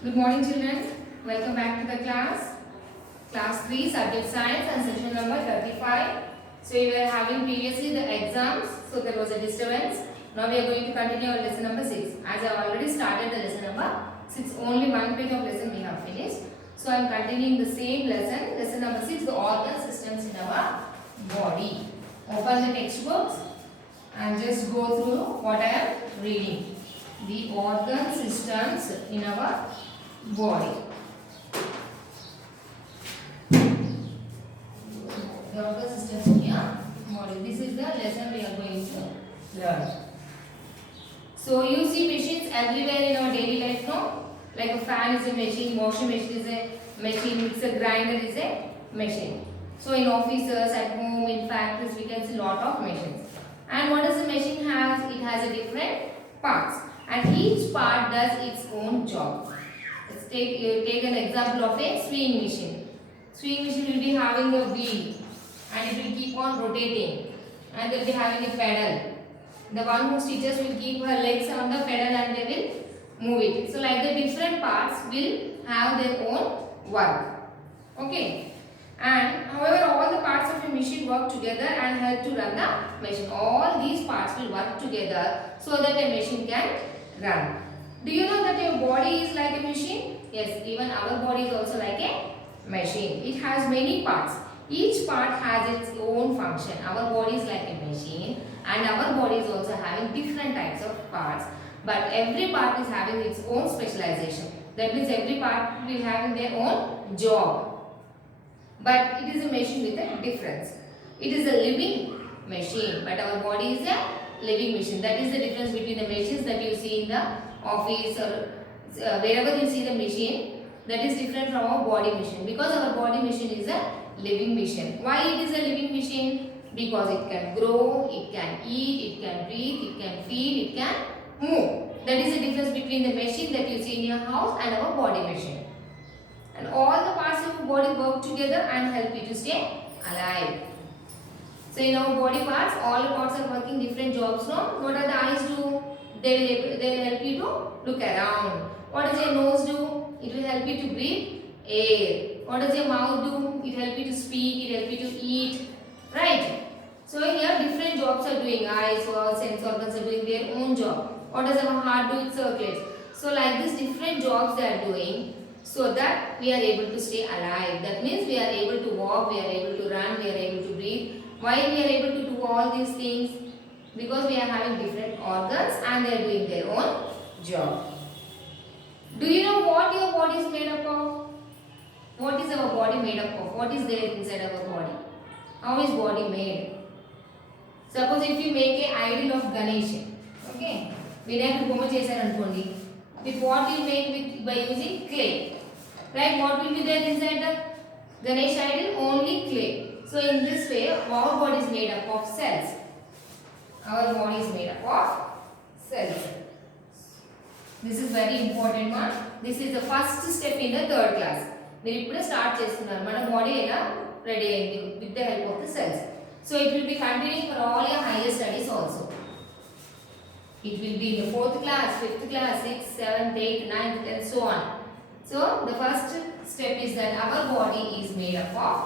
Good morning children. Welcome back to the class. Class 3 subject science and session number 35. So we were having previously the exams. So there was a disturbance. Now we are going to continue our lesson number 6. As I already started the lesson number 6. Only one page of lesson we have finished. So I am continuing the same lesson. Lesson number 6. The organ systems in our body. Open the textbooks and just go through what I am reading. The organ systems in our body. The organ systems in your body. This is the lesson we are going to learn. So you see machines everywhere in our daily life, no? Like a fan is a machine, washing machine is a machine, mixer grinder is a machine. So in offices, at home, in factories, we can see lot of machines. And what does the machine have? It has a different parts. And each part does its own job. Let's take an example of a sewing machine. Sewing machine will be having a wheel and it will keep on rotating, and they will be having a pedal. The one who stitches will keep her legs on the pedal and they will move it. So like the different parts will have their own work. Okay. And however, all the parts of a machine work together and help to run the machine. All these parts will work together so that a machine can run. Do you know that your body is like a machine? Yes, even our body is also like a machine. It has many parts. Each part has its own function. Our body is like a machine and our body is also having different types of parts. But every part is having its own specialization. That means every part will having their own job. But it is a machine with a difference. It is a living machine, but our body is a living machine. That is the difference between the machines that you see in the office or wherever you see the machine. That is different from our body machine, because our body machine is a living machine. Why it is a living machine? Because it can grow, it can eat, it can breathe, it can feel, it can move. That is the difference between the machine that you see in your house and our body machine. And all the parts of your body work together and help you to stay alive. So in our body parts, all the parts are working different jobs. No? What are the eyes do? They will help you to look around. What does your nose do? It will help you to breathe air. What does your mouth do? It will help you to speak, it will help you to eat. Right? So here different jobs are doing. Eyes or sense organs are doing their own job. What does our heart do? It circulates. So like this different jobs they are doing, so that we are able to stay alive. That means we are able to walk, we are able to run, we are able to breathe. Why we are able to do all these things? Because we are having different organs and they are doing their own job. Do you know what your body is made up of? What is our body made up of? What is there inside our body? How is body made? Suppose if you make an idol of Ganesha, okay? Vinayaka Boma chesaru anukondi. With what you make with by using clay. Right? What will be there inside the Ganesh idol? Only clay. So in this way, our body is made up of cells. Our body is made up of cells. This is very important one. This is the first step in the third class. మీరు ఇప్పుడే start చేస్తున్నారు మన body ఎలా ready అయింది with the help of the cells. So it will be continuing for all your higher studies also. It will be in the 4th class, 5th class, 6th, 7th, 8th, 9th and so on. So the first step is that our body is made up of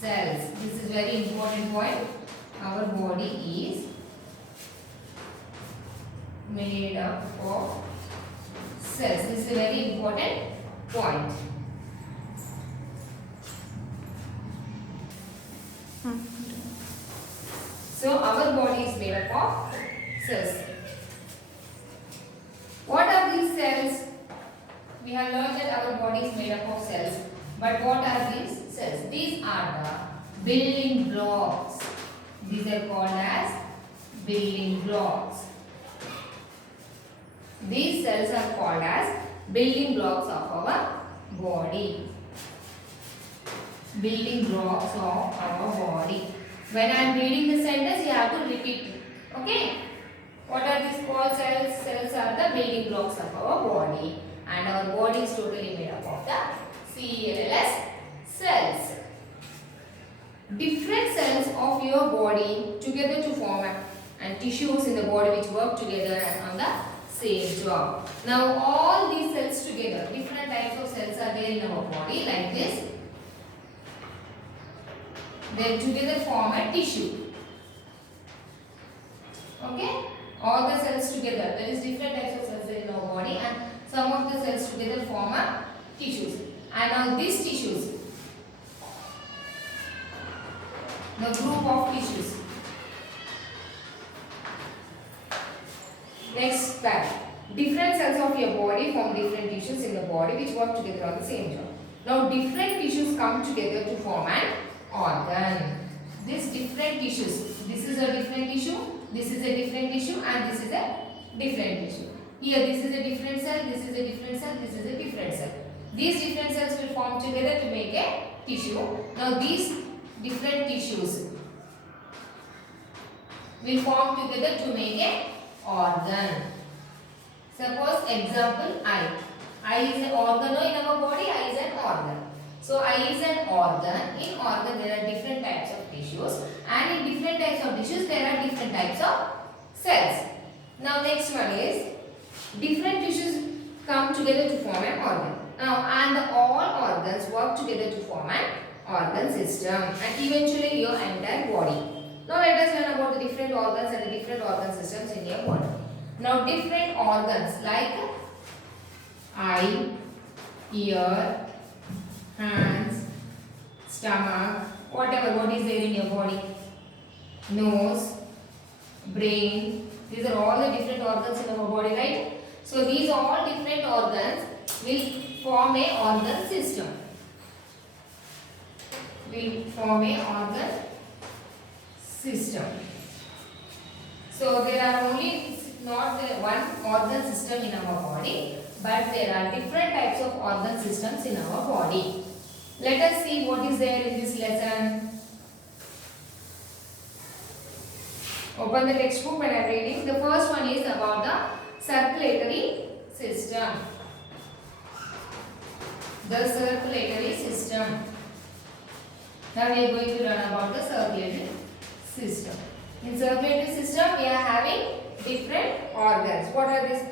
cells. This is very important point. Our body is made up of cells. This is a very important point. So our body is made up of cells. What are these cells? We have learned that our body is made up of cells. But what are these cells? These are the building blocks. These are called as building blocks. These cells are called as building blocks of our body. Building blocks of our body. When I am reading the sentence, you have to repeat it. Okay? What are these called cells? Cells are the building blocks of our body, and our body is totally made up of the cells. Cells. Different cells of your body together to form and tissues in the body which work together and on the same job. Now all these cells together, different They together form a tissue. Okay? All the cells together. There is different types of cells in our body, and some of the cells together form a tissues. And now these tissues, the group of tissues. Next fact. Different cells of your body form different tissues in the body which work together on the same job. Now different tissues come together to form an organ. These different tissues. This is a different tissue, this is a different tissue, and this is a different tissue. Here this is a different cell, this is a different cell, this is a different cell. These different cells will form together to make a tissue. Now these different tissues will form together to make a organ. Suppose example eye. Eye is an organ in our body. Eye is an organ. So eye is an organ. In organ there are different types of tissues, and in different types of tissues there are different types of cells. Now next one is different tissues come together to form an organ. Now and all organs work together to form an organ system, and eventually your entire body. Now let us learn about the different organs and the different organ systems in your body. Now different organs like eye, ear, hands, stomach, whatever what is there in your body, nose, brain, these are all the different organs in our body, right? So these all different organs will form a organ system. Will form a organ system. So there are only not the one organ system in our body, but there are different types of organ systems in our body. Let us see what is there in this lesson. Open the textbook when I am reading. The first one is about the circulatory system. The circulatory system. Now we are going to learn about the circulatory system. In circulatory system we are having different organs. What are these?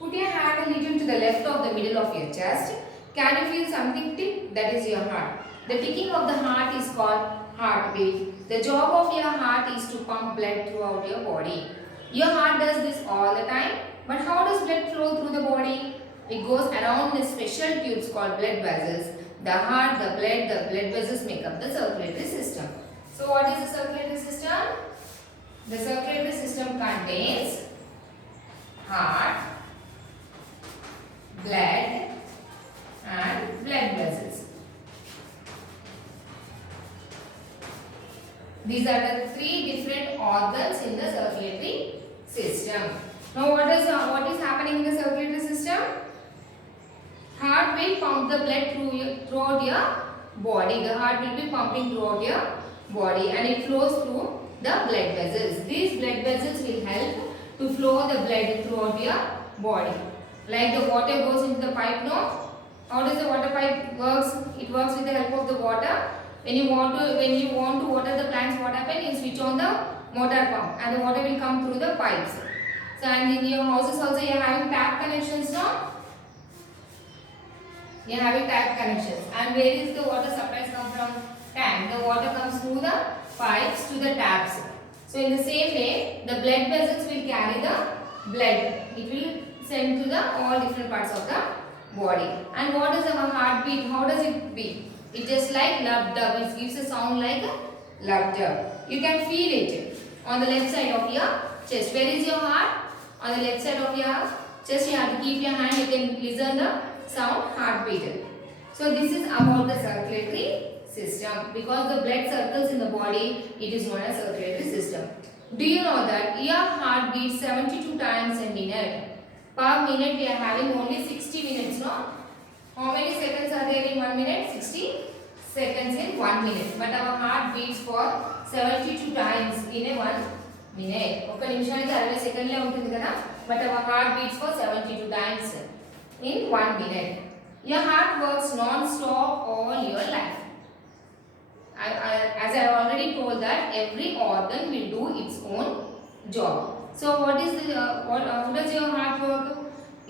Put your hand a little to the left of the middle of your chest. Can you feel something tick? That is your heart. The ticking of the heart is called heartbeat. The job of your heart is to pump blood throughout your body. Your heart does this all the time. But how does blood flow through the body? It goes around the special tubes called blood vessels. The heart, the blood vessels make up the circulatory system. So what is the circulatory system? The circulatory system contains heart, blood and blood vessels. These are the three different organs in the circulatory system. Now what is happening in the circulatory system? Heart will pump the blood throughout your body. The heart will be pumping throughout your body and it flows through the blood vessels. These blood vessels will help to flow the blood throughout your body. Like the water goes into the pipe, no? How does the water pipe works? It works with the help of the water. When you want to water the plants, what happens? You switch on the motor pump and the water will come through the pipes. So and in your houses also you are having tap connections, no? You are having tap connections. And where is the water supplies come from? Tank. The water comes through the pipes to the taps. So in the same way, the blood vessels will carry the blood. It will send to the all different parts of the body. And what is our heartbeat? How does it beat? It just like lub dub. It gives a sound like a lub dub. You can feel it on the left side of your chest. Where is your heart? On the left side of your chest. You have to keep your hand. You can listen the sound heartbeat. So this is about the circulatory system. Because the blood circles in the body, it is known as circulatory system. Do you know that your heart beats 72 times a minute? Per minute we are having only 60 minutes, no? How many seconds are there in 1 minute? 60 seconds in 1 minute. But our heart beats for 72 times in a 1 minute. ఒక నిమిషానికి 60 సెకండ్లే ఉంటుంది కదా. But our heart beats for 72 times in 1 minute. Your heart works non-stop all your life. As I already told that every organ will do its own job. So what is the how does your heart work?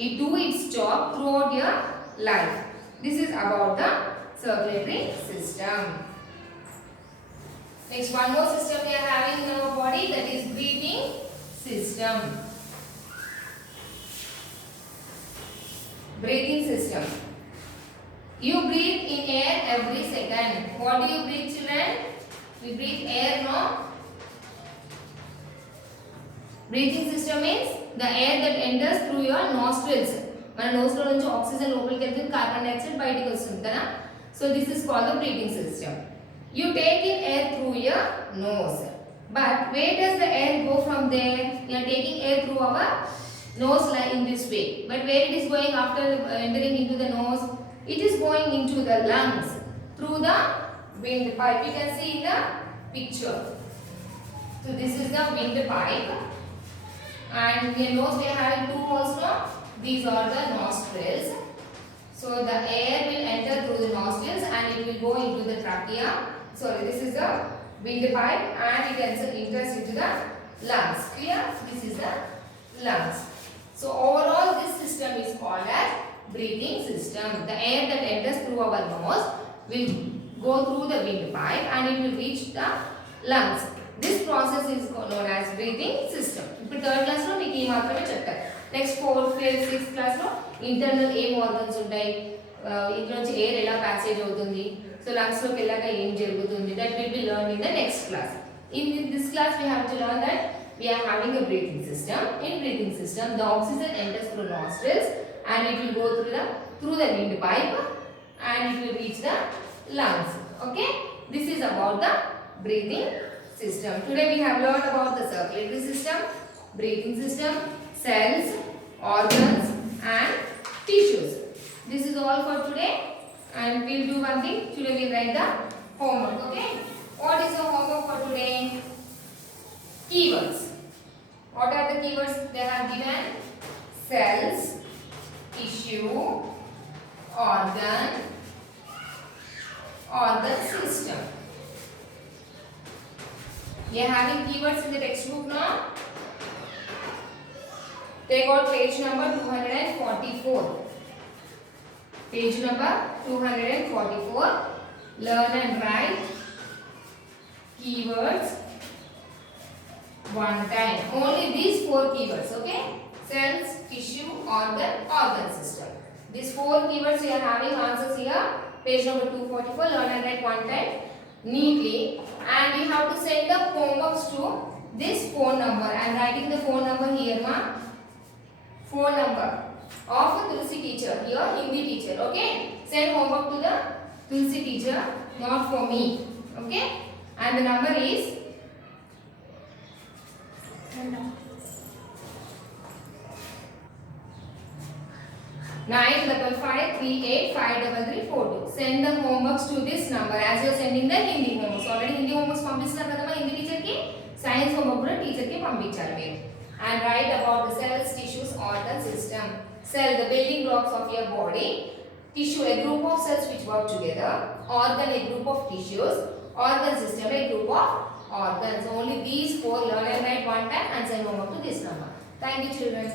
It do its job throughout your life. This is about the circulatory system. Next, one more system we are having in our body, that is breathing system. Breathing system. You breathe in air every second. What do you breathe, children? We breathe air, no? Breathing system means the air that enters through your nostrils. మన నోస్లో నుంచి oxygen లోపలికి వెళ్తుంది, carbon dioxide బయటికి వస్తుంది కదా. So this is called the breathing system. You take in air through your nose. But where does the air go from there? We are taking air through our nose like in this way. But where it is going after entering into the nose? It is going into the lungs through the windpipe. You can see in the picture. So this is the windpipe. And in your nose we are having two holes now. These are the nostrils. So the air will enter through the nostrils and it will go into the trachea. Sorry, this is the windpipe and it enters into the lungs. Clear? This is the lungs. So overall this system is called as breathing system. The air that enters through our nose will go through the windpipe and it will reach the lungs. This process is known as breathing system. ఇప్పుడు third class లో మీకు ఈ మాత్రమే చెప్తారు. Next fourth fifth sixth class లో internal ఏం organs ఉంటాయి, ఇంట్లో నుంచి ఎయిర్ ఎలా ప్యాసేజ్ అవుతుంది, సో లంగ్స్ లోకి వెళ్ళాక ఏం జరుగుతుంది, that will be learn in the next class. In this class we have to learn that we are having a breathing system. In breathing system the oxygen enters through nostrils and it will go through the windpipe and it will reach the lungs. Okay, this is about the breathing system. Today we have learned about the circulatory system, breathing system, cells, organs and tissues. This is all for today and we will do one thing. Today we will write the homework. Okay, what is the homework for today? Keywords. What are the keywords they have given? Cells, tissue, organ system. You are having keywords in the textbook now. Take out page number 244. Page number 244. Learn and write keywords one time. Only these four keywords, okay? Cells, tissue, organ system. These four keywords you are having answers here. Page number 244. Learn and write one time neatly. And you have to send the homeworks to this phone number. I am writing the phone number here, ma. Phone number of a Tulsi teacher, your Hindi teacher. Okay, send homework to the Tulsi teacher, not for me. Okay, and the number is 9553853342. Send the homeworks to this number as you are sending the Hindi homeworks. Already Hindi homeworks పంపిస్తున్నారు కదా Hindi teacher కి, science homework కూడా teacher కి పంపించాలి మీరు. And write about the cells, tissues, organ system. Cell, the building blocks of your body. Tissue, a group of cells which work together. Organ, a group of tissues. Organ system, a group of organs. Only these four learn and write one time and send homework to this number. Thank you, children.